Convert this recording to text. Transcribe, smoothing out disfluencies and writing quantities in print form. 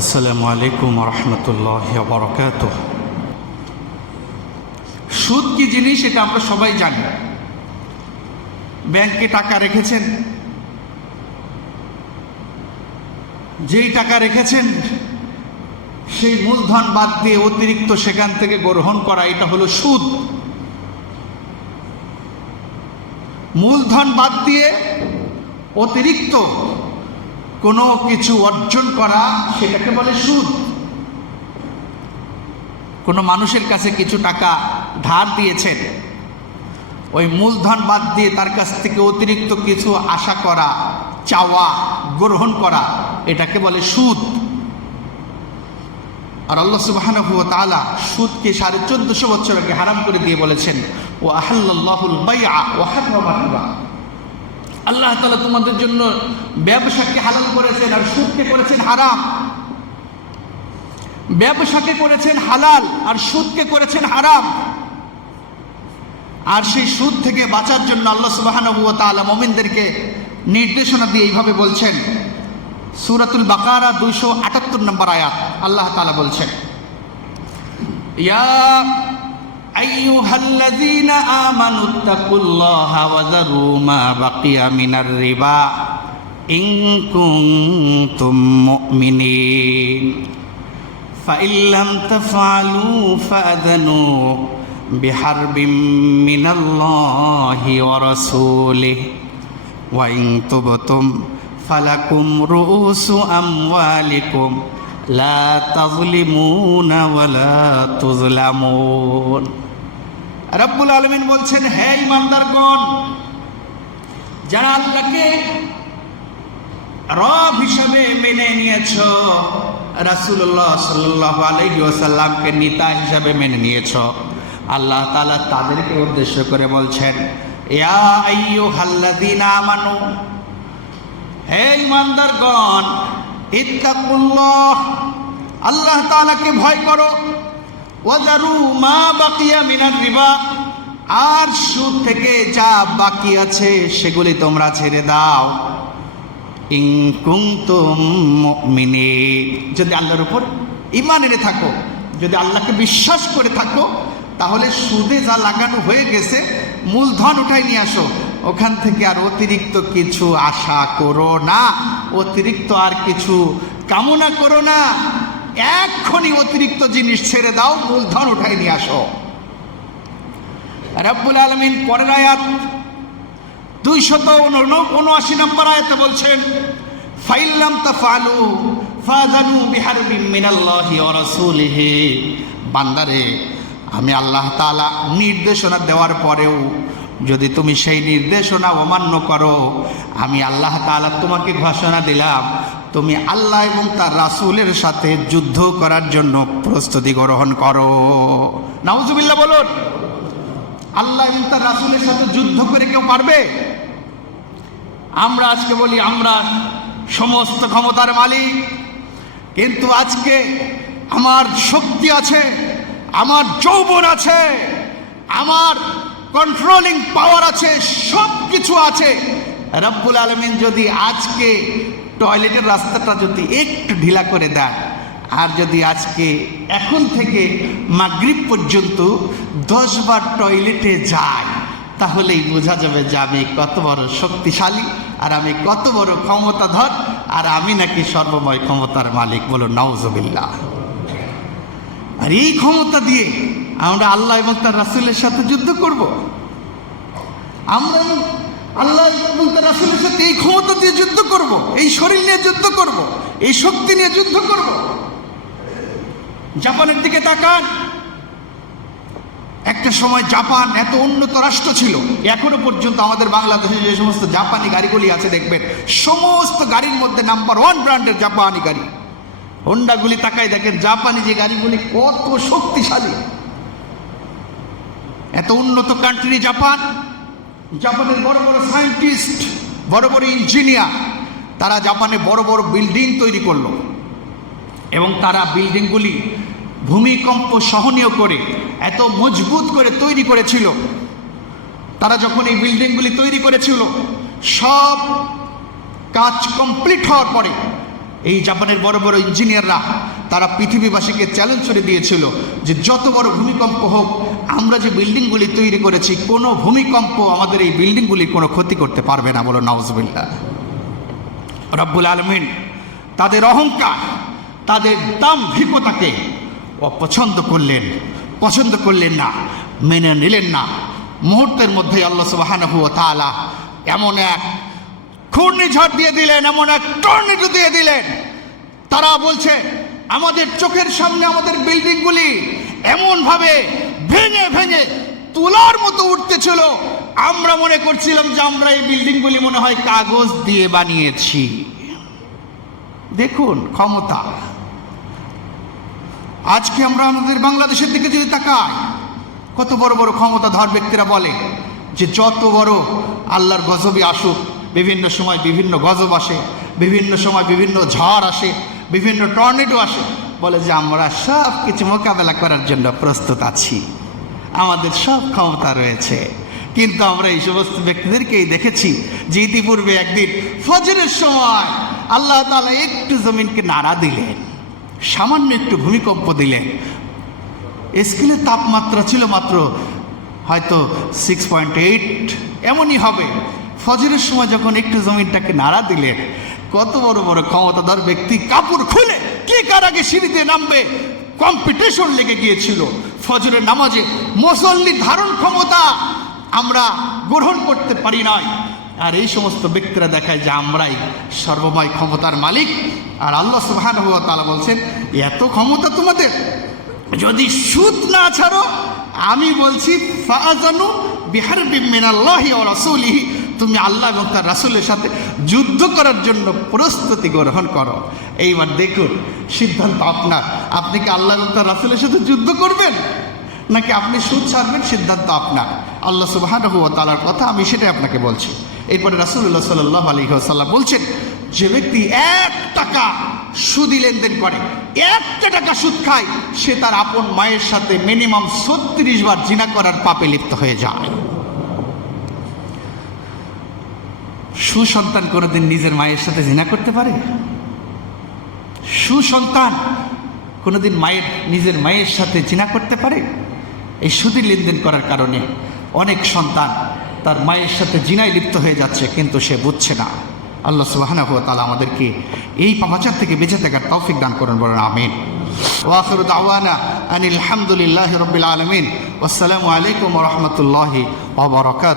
আসসালামু আলাইকুম রহমতুল্লাহি ওয়া বারাকাতুহ। সুদ কি জিনিস এটা আমরা সবাই জানি। ব্যাংকে টাকা রেখেছেন, যেই টাকা রেখেছেন সেই মূলধন বাদ দিয়ে অতিরিক্ত সেখান থেকে গ্রহণ করা, এটা হলো সুদ। মূলধন বাদ দিয়ে অতিরিক্ত কোনো কিছু অর্জন করা, সেটাকে বলে সুদ। কোনো মানুষের কাছে কিছু টাকা ধার দিয়েছেন, ওই মূলধন বাদ দিয়ে তার কাছ থেকে অতিরিক্ত কিছু আশা করা, চাওয়া, গ্রহণ করা, এটাকে বলে সুদ। আর আল্লাহ সুবহানাহু ওয়া তাআলা সুদকে 1450 বছর আগে হারাম করে দিয়ে বলেছেন, ওয়া আহাল্লাল্লাহুল বাইআ ওয়া হারামা রিবা। আল্লাহ তাআলা তোমাদের জন্য ব্যবসাকে হালাল করেছেন আর সুদকে করেছেন হারাম। ব্যবসাকে করেছেন হালাল আর সুদকে করেছেন হারাম। আর সেই সুদ থেকে বাঁচার জন্য আল্লাহ সুবহানাহু ওয়া তাআলা মুমিনদেরকে নির্দেশনা দিয়ে এইভাবে বলছেন। সূরাতুল বাকারা 278 নম্বর আয়াত আল্লাহ তাআলা বলছেন, ইয়া আইয়ুহাল্লাযীনা আমানুত্তাকুল্লাহা ওয়া যারু মা বাকিয়া মিনার রিবা ইন কুনতুম মুমিনিন ফাইন লাম তাফআলু ফাআযানু বিহারবিম মিনাল্লাহি ওয়া রাসূলিহি ওয়া ইন তুবতুম ফালাকুম রুউসু আমওয়ালিকুম লা তাযলিমুনা ওয়া লা তুযলামুন। রব্বুল আলামিন বলছেন, হে ঈমানদারগণ, যারা আল্লাহকে রব হিসাবে মেনে নিয়েছো, রাসূলুল্লাহ সাল্লাল্লাহু আলাইহি ওয়াসাল্লামকে নেতা হিসাবে মেনে নিয়েছো, আল্লাহ তাআলা তাদেরকে উদ্দেশ্য করে বলছেন, ইয়া আইয়ুহাল্লাযীনা আমানু, হে ঈমানদারগণ, ইত্তাকুল্লাহ, আল্লাহ তাআলাকে ভয় করো, ওয়াজারু মা বাকিয়া মিনার রিবা, আর সুদ থেকে যা বাকি আছে সেগুলি তোমরা ছেড়ে দাও, ইন কুনতুম মুমিনিন, যদি আল্লাহর উপর ঈমান এনে থাকো, যদি আল্লাহকে বিশ্বাস করে থাকো, তাহলে সুদে যা লাগানো হয়ে গেছে মূলধন উঠাই নিয়ে আসো, ওখান থেকে আর অতিরিক্ত কিছু আশা করো না, অতিরিক্ত আর কিছু কামনা করো না, এক্ষুনি অতিরিক্ত জিনিস ছেড়ে দাও, মূলধন উঠাই নিয়ে আসো। রব্বুল আলামিন পরের আয়াত 279 নম্বর আয়াতে বলছেন, ফাইন লাম তাফআলু ফাযানু বিহারবিম মিনাল্লাহি ওয়া রাসূলিহি, বান্দারে, আমি আল্লাহ তাআলা নির্দেশনা দেওয়ার পরেও যদি তুমি সেই নির্দেশনা অমান্য করো, আমি আল্লাহ তাআলা তোমাকে ঘোষণা দিলাম, তুমি আল্লাহ এবং তার রাসূলের সাথে যুদ্ধ করার জন্য প্রস্তুতি গ্রহণ করো। নাউজুবিল্লাহ বলুন। আল্লাহ এবং তার রাসূলের সাথে যুদ্ধ করে কেউ পারবে? আমরা আজকে বলি আমরা সমস্ত ক্ষমতার মালিক, কিন্তু আজকে আমার শক্তি আছে, আমার যৌবন আছে, আমার কন্ট্রোলিং পাওয়ার আছে, সব কিছু আছে। রব্বুল আলামিন যদি আজকে টয়লেটের রাস্তাটা যদি একটু ঢিলা করে দেয়, আর যদি আজকে এখন থেকে মাগরিব পর্যন্ত 10 বার টয়লেটে যাই, তাহলেই বোঝা যাবে যে আমি কত বড় শক্তিশালী, আর আমি কত বড় ক্ষমতাধর, আর আমি নাকি সর্বময় ক্ষমতার মালিক। বলুন নাউজুবিল্লাহ। আর এই ক্ষমতা দিয়ে আমরা আল্লাহ এবং তার রাসূলের সাথে যুদ্ধ করব। আমরা আল্লাহ এবং তার রাসূলের সাথে এই ক্ষমতা দিয়ে যুদ্ধ করব, এই শরীর নিয়ে যুদ্ধ করব, এই শক্তি নিয়ে যুদ্ধ করব। জাপানের দিকে তাকান। একটা সময় জাপান এত উন্নত রাষ্ট্র ছিল, এখনো পর্যন্ত আমাদের বাংলাদেশে যে সমস্ত জাপানি গাড়িগুলি আছে দেখবেন, সমস্ত গাড়ির মধ্যে নাম্বার 1 ব্র্যান্ডের জাপানি গাড়ি। হোন্ডাগুলি তাকাই দেখেন, জাপানি যে গাড়িগুলি কত শক্তিশালী। এত উন্নত কান্ট্রি জাপান। জাপানের বড় বড় সায়েন্টিস্ট, বড় বড় ইঞ্জিনিয়ার, তারা জাপানে বড় বড় বিল্ডিং তৈরি করলো, এবং তারা বিল্ডিংগুলি ভূমিকম্প সহনীয় করে এত মজবুত করে তৈরি করেছিল। তারা যখন এই বিল্ডিংগুলি তৈরি করেছিল, সব কাজ কমপ্লিট হওয়ার পরে এই জাপানের বড় বড় ইঞ্জিনিয়াররা তারা পৃথিবীবাসীকে চ্যালেঞ্জ করে দিয়েছিল যে যত বড় ভূমিকম্প হোক, আমরা যে বিল্ডিংগুলি তৈরি করেছি, কোনো ভূমিকম্প আমাদের এই বিল্ডিংগুলির কোনো ক্ষতি করতে পারবে না। বলো নাউজুবিল্লাহ। রব্বুল আলামিন তাদের অহংকার, তাদের দাম্ভিকতাকে অপছন্দ করলেন না, মেনে নিলেন না। মুহূর্তের মধ্যে আল্লাহ সুবহানাহু ওয়া তাআলা এমন এক ঘূর্ণিঝড় দিয়ে দিলেন, এমন এক টর্নেডো দিয়ে দিলেন। তারা বলছে আমাদের চোখের সামনে আমাদের বিল্ডিংগুলি এমনভাবে ভেঙে ভেঙে তুলার মতো উঠতেছিল, আমরা মনে করছিলাম যে আমরা এই বিল্ডিংগুলি মনে হয় কাগজ দিয়ে বানিয়েছি। দেখুন ক্ষমতা। আজকে আমরা আমাদের বাংলাদেশের দিকে যদি তাকাই, কত বড় বড় ক্ষমতাধর ব্যক্তিরা বলে যে যত বড় আল্লাহর গজবই আসুক, বিভিন্ন সময় বিভিন্ন গজব আসে, বিভিন্ন সময় বিভিন্ন ঝড় আসে, বিভিন্ন টর্নেডো আসে, বলে যে আমরা সব কিছু মোকাবেলা করার জন্য প্রস্তুত আছি, আমাদের সব ক্ষমতা রয়েছে। কিন্তু আমরা এই সমস্ত ব্যক্তিদেরকেই দেখেছি যে ইতিপূর্বে একদিন ফজরের সময় আল্লাহ তাআলা একটু জমিনকে নাড়া দিলেন, সামান্য একটু ভূমিকম্প দিলেন। স্কেলের তাপমাত্রা ছিল মাত্র হয়তো 6.8, এমনই হবে। ফজরের সময় যখন একটু জমিনটাকে নাড়া দিলেন, কত বড় বড় ক্ষমতাধর ব্যক্তি কাপড় খুলে কে কার আগে সিঁড়িতে নামবে কম্পিটিশন লেগে গিয়েছিল। ফজরের নামাজে মুসল্লি ধারণ ক্ষমতা আমরা গ্রহণ করতে পারি নাই। আর এই সমস্ত ব্যক্তিরা দেখায় যে আমরাই সর্বময় ক্ষমতার মালিক। আর আল্লাহ সুবহানাহু ওয়া তাআলা বলছেন, এত ক্ষমতা তোমাদের, যদি সুদ না ছাড়ো আমি বলছি ফাআযানু বিহারবিম মিনাল্লাহি ওয়া রাসূলিহি, তুমি আল্লাহ এবং তার রাসূলের সাথে যুদ্ধ করার জন্য প্রস্তুতি গ্রহণ করো। এইবার দেখুন সিদ্ধান্ত আপনার, আপনি কি আল্লাহ এবং তার রাসূলের সাথে যুদ্ধ করবেন নাকি আপনি সুদ ছাড়বেন, সিদ্ধান্ত আপনার। আল্লাহ সুবহানাহু ওয়া তাআলার কথা আমি সেটাই আপনাকে বলছি। এরপরে রাসূলুল্লাহ সাল্লাল্লাহু আলাইহি ওয়াসাল্লাম বলছেন, যে ব্যক্তি 1 টাকা সুদি লেনদেন করে, 1 টাকা সুদ খায়, সে তার আপন মায়ের সাথে মিনিমাম 36 বার জিনা করার পাপে লিপ্ত হয়ে যায়। সুসন্তান কোনোদিন নিজের মায়ের সাথে জিনা করতে পারে? সুসন্তান কোনোদিন নিজের মায়ের সাথে জিনা করতে পারে? এই সুদি লেনদেন করার কারণে অনেক সন্তান তার মায়ের সাথে জিনায় লিপ্ত হয়ে যাচ্ছে, কিন্তু সে বুঝছে না। আল্লাহ সুবহানাহু ওয়া তাআলা আমাদেরকে এই পাপাচার থেকে বেঁচে থাকার তৌফিক দান করুন, বলেন আমিন। ওয়া আখিরু দাওয়ানা আনিল হামদুলিল্লাহি রাব্বিল আলামিন। ওয়াসসালামু আলাইকুম ওয়া রাহমাতুল্লাহি ওয়া বারাকাতুহু।